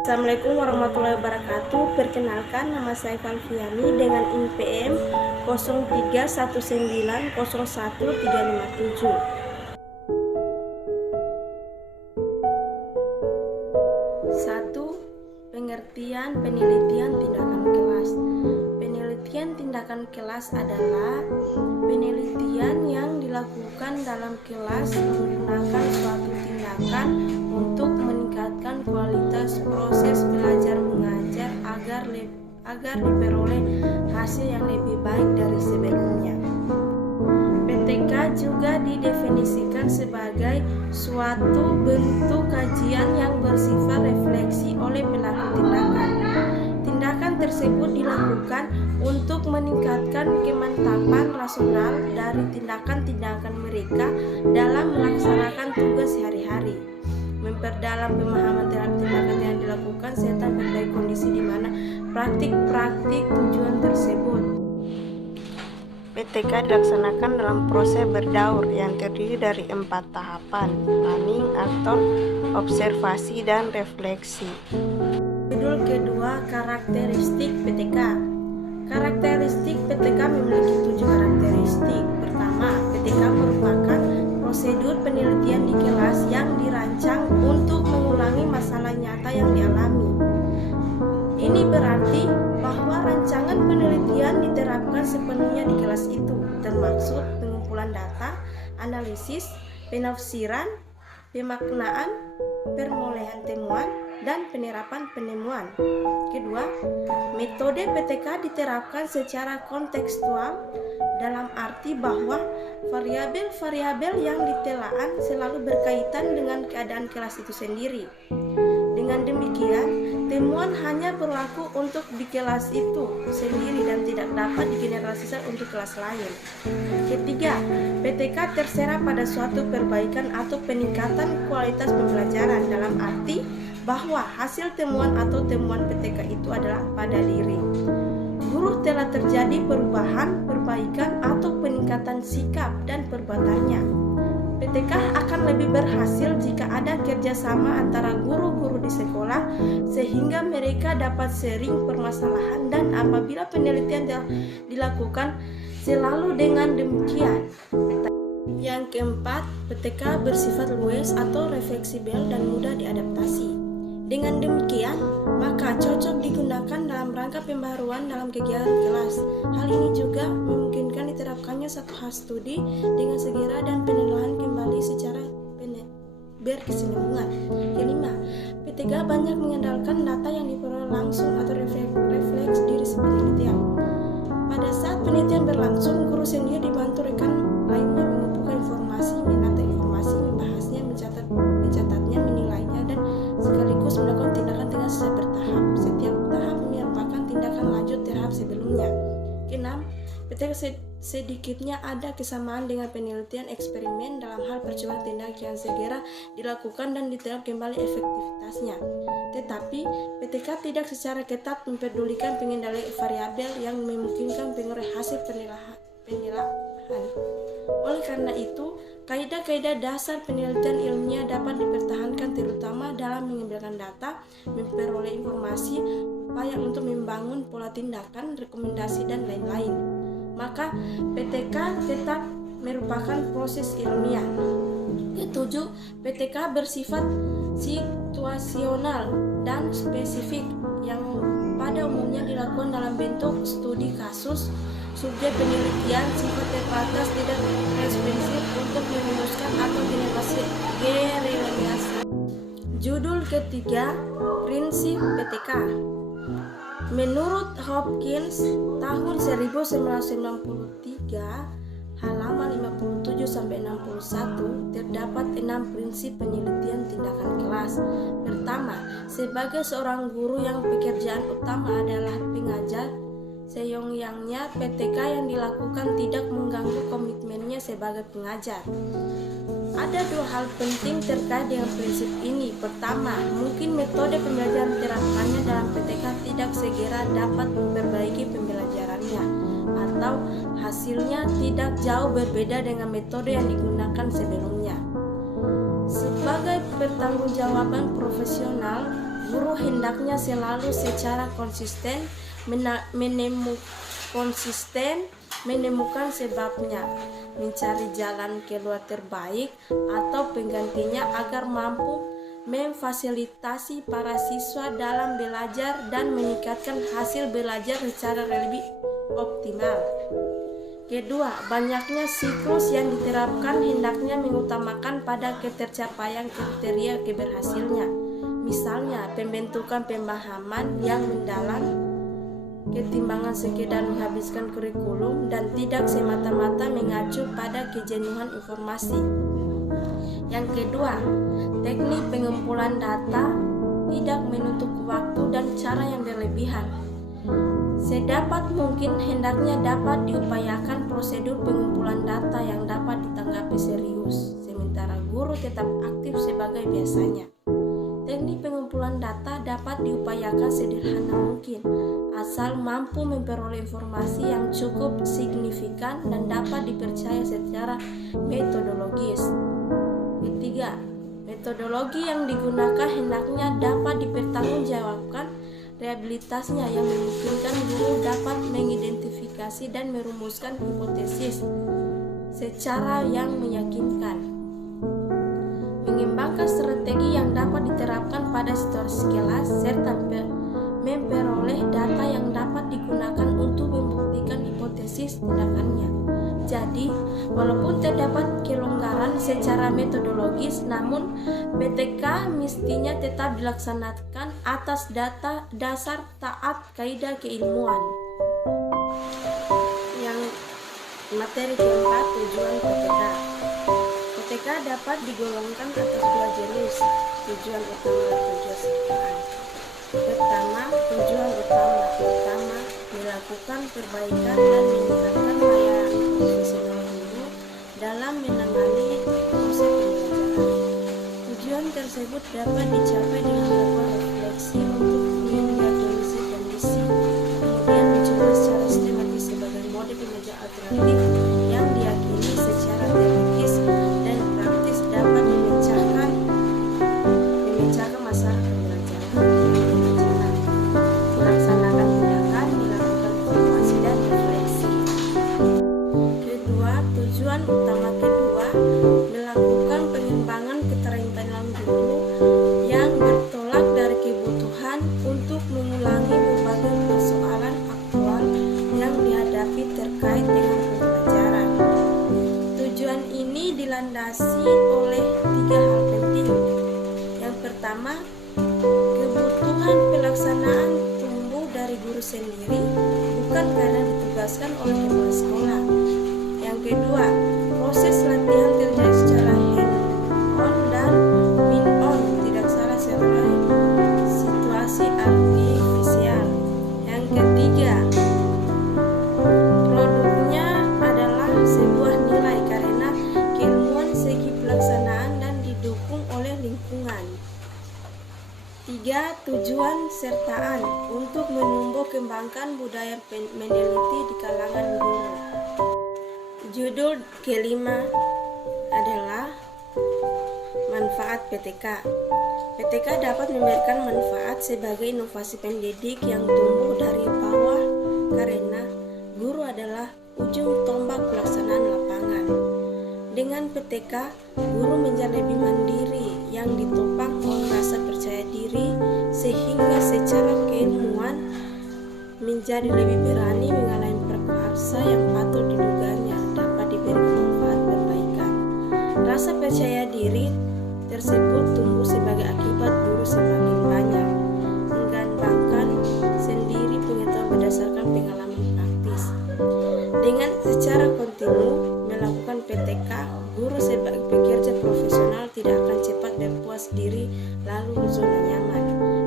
Assalamualaikum warahmatullahi wabarakatuh. Perkenalkan, nama saya Valviani dengan INPM 0319011357. 1. Pengertian penelitian tindakan kelas. Penelitian tindakan kelas adalah penelitian yang dilakukan dalam kelas menggunakan suatu tindakan untuk meningkatkan kualitas proses belajar mengajar agar diperoleh hasil yang lebih baik dari sebelumnya. PTK juga didefinisikan sebagai suatu bentuk kajian yang bersifat refleksi oleh pelaku tindakan. Tindakan tersebut dilakukan untuk meningkatkan kemantapan rasional dari tindakan-tindakan mereka dalam melaksanakan tugas sehari-hari, memperdalam pemahaman terhadap tindakan yang dilakukan, serta memperbaiki kondisi di mana praktik-praktik tujuan tersebut. PTK dilaksanakan dalam proses berdaur yang terdiri dari 4 tahapan: planning, action, observasi, dan refleksi. Judul kedua, karakteristik PTK. Karakteristik PTK memiliki 7 karakteristik. Pertama, PTK merupakan prosedur penelitian di kelas yang dirancang untuk mengulangi masalah nyata yang dialami. Ini berarti bahwa rancangan penelitian diterapkan sepenuhnya di kelas itu, termasuk pengumpulan data, analisis, penafsiran, pemaknaan, perolehan temuan, dan penerapan penemuan. Kedua, metode PTK diterapkan secara kontekstual dalam arti bahwa variabel-variabel yang ditelaah selalu berkaitan dengan keadaan kelas itu sendiri. Dengan demikian, temuan hanya berlaku untuk di kelas itu sendiri dan tidak dapat digeneralisasikan untuk kelas lain. Ketiga, PTK terserah pada suatu perbaikan atau peningkatan kualitas pembelajaran dalam arti bahwa hasil temuan atau temuan PTK itu adalah pada diri guru telah terjadi perubahan, perbaikan, atau peningkatan sikap dan perbuatannya. PTK akan lebih berhasil jika ada kerjasama antara guru-guru di sekolah sehingga mereka dapat sharing permasalahan, dan apabila penelitian dilakukan selalu dengan demikian. Yang keempat, PTK bersifat luas atau fleksibel dan mudah diadaptasi. Dengan demikian, maka cocok digunakan dalam rangka pembaruan dalam kegiatan kelas. Hal ini juga memungkinkan diterapkannya satu hal studi dengan segera dan penilaian kembali secara berkesinambungan. Kelima, PTK banyak mengandalkan data yang diperoleh langsung atau refleks diri penelitian. Pada saat penelitian berlangsung, guru sendiri dibantu rekan lainnya mengumpulkan informasi, menata informasi, membahasnya, mencatatnya, menilainya, dan sekaligus melakukan tindakan dengan secara bertahap. Setiap tahap merupakan tindakan lanjut terhadap sebelumnya. Keenam, PTK sedikitnya ada kesamaan dengan penelitian eksperimen dalam hal percobaan tindakan yang segera dilakukan dan diterap kembali efektivitasnya. Tetapi PTK tidak secara ketat mempedulikan pengendalian variabel yang memungkinkan pengaruh hasil penilaian. Oleh karena itu, kaidah-kaidah dasar penelitian ilmiah dapat dipertahankan terutama dalam mengambilkan data, memperoleh informasi, upaya untuk membangun pola tindakan, rekomendasi, dan lain-lain. Maka PTK tetap merupakan proses ilmiah. Ketujuh, PTK bersifat situasional dan spesifik yang pada umumnya dilakukan dalam bentuk studi kasus. Subjek penelitian sifat terbatas tidak responsif untuk merumuskan atau generalisasi. Judul ketiga, prinsip PTK. Menurut Hopkins tahun 1993 halaman 57-61 terdapat 6 prinsip penelitian tindakan kelas. Pertama, sebagai seorang guru yang pekerjaan utama adalah pengajar, seyogyanya PTK yang dilakukan tidak mengganggu komitmennya sebagai pengajar. Ada 2 hal penting terkait dengan prinsip ini. Pertama, mungkin metode pembelajaran diterapkannya dalam PTK tidak segera dapat memperbaiki pembelajarannya, atau hasilnya tidak jauh berbeda dengan metode yang digunakan sebelumnya. Sebagai pertanggungjawaban profesional Guru hendaknya selalu secara konsisten menemukan sebabnya, mencari jalan keluar terbaik atau penggantinya agar mampu memfasilitasi para siswa dalam belajar dan meningkatkan hasil belajar secara lebih optimal. Kedua, banyaknya siklus yang diterapkan hendaknya mengutamakan pada ketercapaian kriteria keberhasilannya. Misalnya, pembentukan pemahaman yang mendalam ketimbangan sekedar menghabiskan kurikulum dan tidak semata-mata mengacu pada kejenuhan informasi. Yang kedua, teknik pengumpulan data tidak menutup waktu dan cara yang berlebihan. Sedapat mungkin hendaknya dapat diupayakan prosedur pengumpulan data yang dapat ditanggapi serius, sementara guru tetap aktif sebagai biasanya. Teknik pengumpulan data dapat diupayakan sederhana mungkin, asal mampu memperoleh informasi yang cukup signifikan dan dapat dipercaya secara metodologis. Ketiga, metodologi yang digunakan hendaknya dapat dipertanggungjawabkan rehabilitasnya yang memungkinkan guru dapat mengidentifikasi dan merumuskan hipotesis secara yang meyakinkan. Mengembangkan strategi yang dapat diterapkan pada situasi kelas serta memperoleh data yang dapat digunakan untuk membuktikan hipotesis tindakannya. Jadi, walaupun terdapat kelonggaran secara metodologis, namun PTK mestinya tetap dilaksanakan atas dasar taat kaidah keilmuan. Yang materi keempat, tujuan PTK. PTK dapat digolongkan atas dua jenis, tujuan utama dan tujuan sertaan. Pertama, tujuan utama melakukan perbaikan dan meningkatkan layanan profesional guru dalam menangani proses pembelajaran. Tujuan tersebut dapat dicapai dengan melakukan refleksi untuk mendiagnosis kondisi, kemudian dicoba secara sistematis sebagai mode pembelajaran alternatif yang diyakini secara teoritis dan praktis dapat memecahkan masalah pembelajaran. Melaksanakan tindakan, melakukan evaluasi dan refleksi. Kedua, tujuan utama kedua melakukan pengembangan keterampilan guru yang bertolak dari kebutuhan untuk mengulangi berbagai persoalan aktual yang dihadapi terkait dengan pembelajaran. Tujuan ini dilandasi oleh 3 hal penting. Yang pertama, kebutuhan pelaksanaan tumbuh dari guru sendiri, bukan karena ditugaskan oleh kepala sekolah. Yang kedua, proses latihan terjadi secara hand-on dan min-on, tidak salah secara situasi artifisial. Yang ketiga, produknya adalah sebuah nilai karena keilmuan segi pelaksanaan dan didukung oleh lingkungan. 3. Tujuan sertaan untuk menumbuh kembangkan budaya meneliti di kalangan guru. Judul kelima adalah manfaat PTK. PTK dapat memberikan manfaat sebagai inovasi pendidik yang tumbuh dari bawah karena guru adalah ujung tombak pelaksanaan lapangan. Dengan PTK, guru menjadi lebih mandiri yang ditopang oleh rasa percaya diri sehingga secara keilmuan menjadi lebih berani mengalami prakarsa yang patut diduganya dapat diberi manfaat perbaikan. Rasa percaya diri tersebut tumbuh sebagai akibat guru semakin banyak mengembangkan sendiri pengetahuan berdasarkan pengalaman praktis. Dengan secara kontinu melakukan PTK, guru sebagai pekerja profesional tidak akan cepat berpuas diri lalu zona nyaman,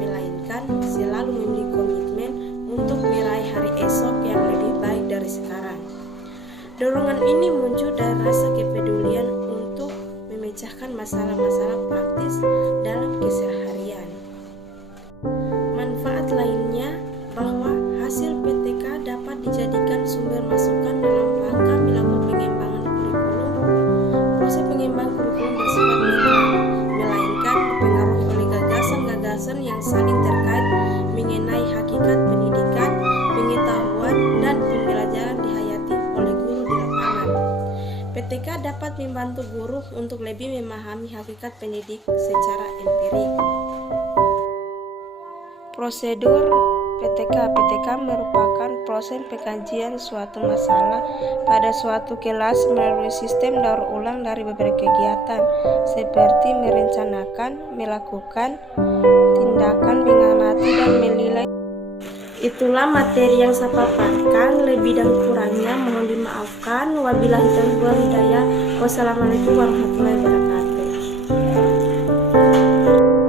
melainkan selalu memiliki komitmen untuk meraih hari esok yang lebih baik dari sekarang. Dorongan ini muncul dari rasa kepedulian untuk memecahkan masalah-masalah praktis dalam keseharian. Manfaat lainnya bahwa hasil PTK dapat dijadikan sumber masukan dalam rangka melakukan pengembangan kurikulum. Proses pengembangan kurikulum bersifat netral, melainkan dipengaruhi oleh gagasan-gagasan yang saling terkait mengenai hakikat pendidikan, pengetahuan, dan pembelajaran dihayati oleh guru di lapangan. PTK dapat membantu guru untuk lebih memahami hakikat pendidik secara empirik. Prosedur PTK merupakan proses pengkajian suatu masalah pada suatu kelas melalui sistem daur ulang dari beberapa kegiatan seperti merencanakan, melakukan, tindakan, mengamati, dan menilai. Itulah materi yang saya paparkan, lebih dan kurangnya mohon dimaafkan. Wabillahi taufiq wal hidayah. Wassalamualaikum warahmatullahi wabarakatuh.